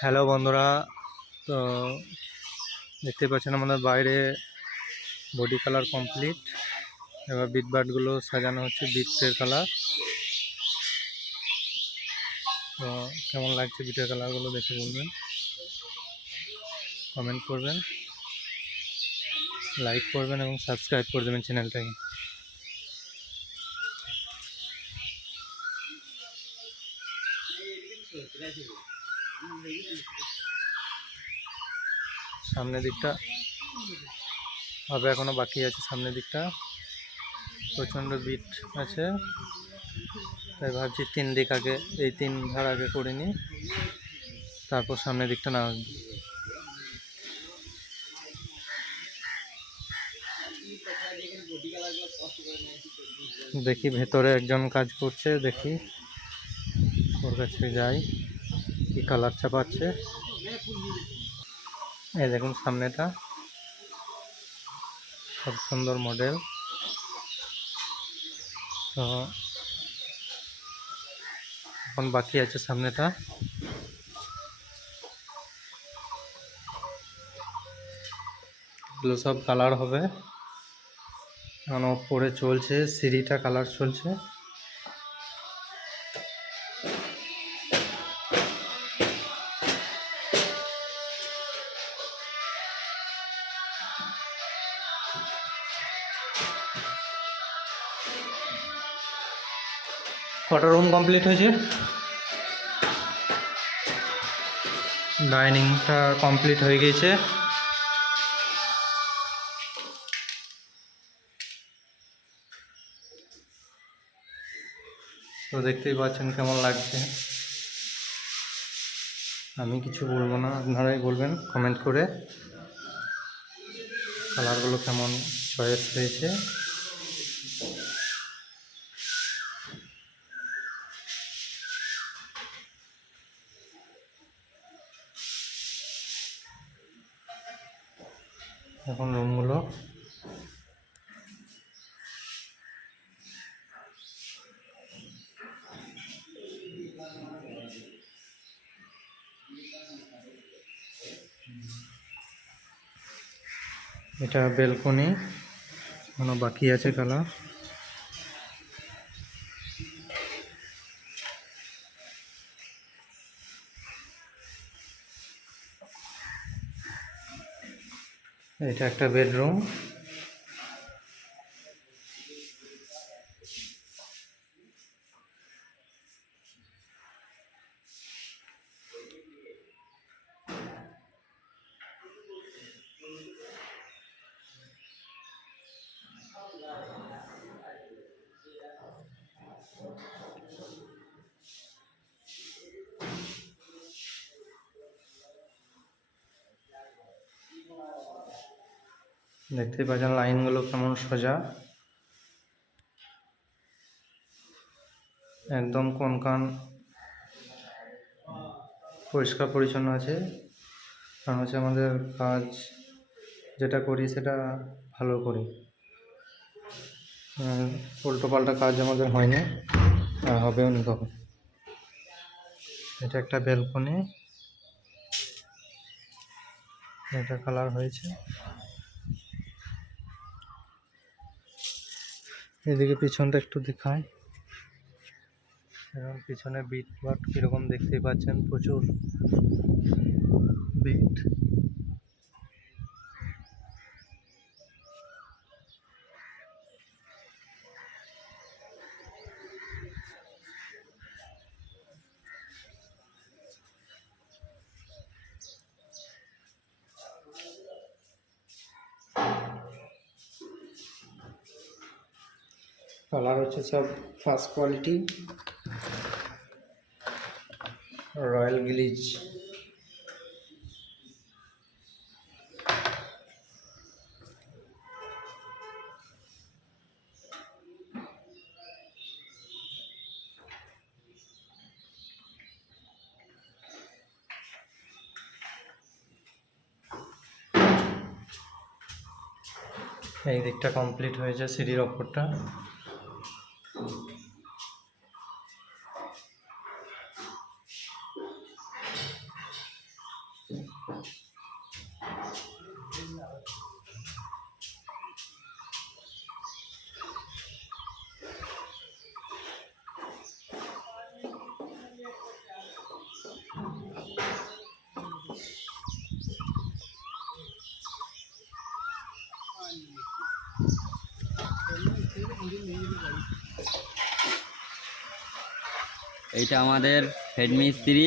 হ্যালো বন্ধুরা, তো দেখতে পাচ্ছেন আমাদের বাইরে বডি কালার কমপ্লিট। এবার বিট বাটগুলো সাজানো হচ্ছে বিটের কালার। তো কেমন লাগছে বিটের কালারগুলো দেখে বলবেন, কমেন্ট করবেন, লাইক করবেন এবং সাবস্ক্রাইব করে দেবেন চ্যানেলটাকে। সামনের দিকটা হবে, এখনো বাকি আছে। সামনের দিকটা প্রচণ্ড বিট আছে, তাই ভাবছি 3 দিক আগে, এই 3 ধার আগে করে নিই, তারপর সামনের দিকটা না আসবে। দেখি ভেতরে একজন কাজ করছে, দেখি ওর কাছে যাই, কি কালার চাপাচ্ছে। এই দেখুন সামনেটা খুব সুন্দর মডেল। তো এখন বাকি আছে সামনেটা। এগুলো সব কালার হবে, এখন ওপরে চলছে, সিঁড়িটা কালার চলছে। কটা রুম কমপ্লিট হয়েছে? ডাইনিংটা কমপ্লিট হয়ে গেছে। তো দেখতেই পাচ্ছেন কেমন লাগছে। আমি কিছু বলবো না, আপনারাই বলবেন কমেন্ট করে কালারগুলো কেমন চয়েস হয়েছে। এখন রুমগুলো এটা বেলকনি, এখনো বাকি আছে কালার। এটা একটা বেডরুম। দেখতেই পাচ্ছেন লাইনগুলো কেমন সোজা, একদম কোনখান পরিষ্কার পরিচ্ছন্ন আছে। কারণ হচ্ছে আমাদের কাজ যেটা করি সেটা ভালো করি, উল্টো পাল্টা কাজ আমাদের হয়নি আর হবেও নি কখন। এটা একটা ব্যালকনি, এটা কালার হয়েছে। এদিকে পিছনটা একটু দেখায়, এবং পিছনে বিট বাট কীরকম দেখতেই পাচ্ছেন, প্রচুর বিট। কালার হচ্ছে সব ফার্স্ট কোয়ালিটি, রয়্যাল গ্লিজ। এই দিকটা কমপ্লিট হয়েছে, সিঁড়ির ওপরটা। এইটা আমাদের হেড মিস্ত্রি।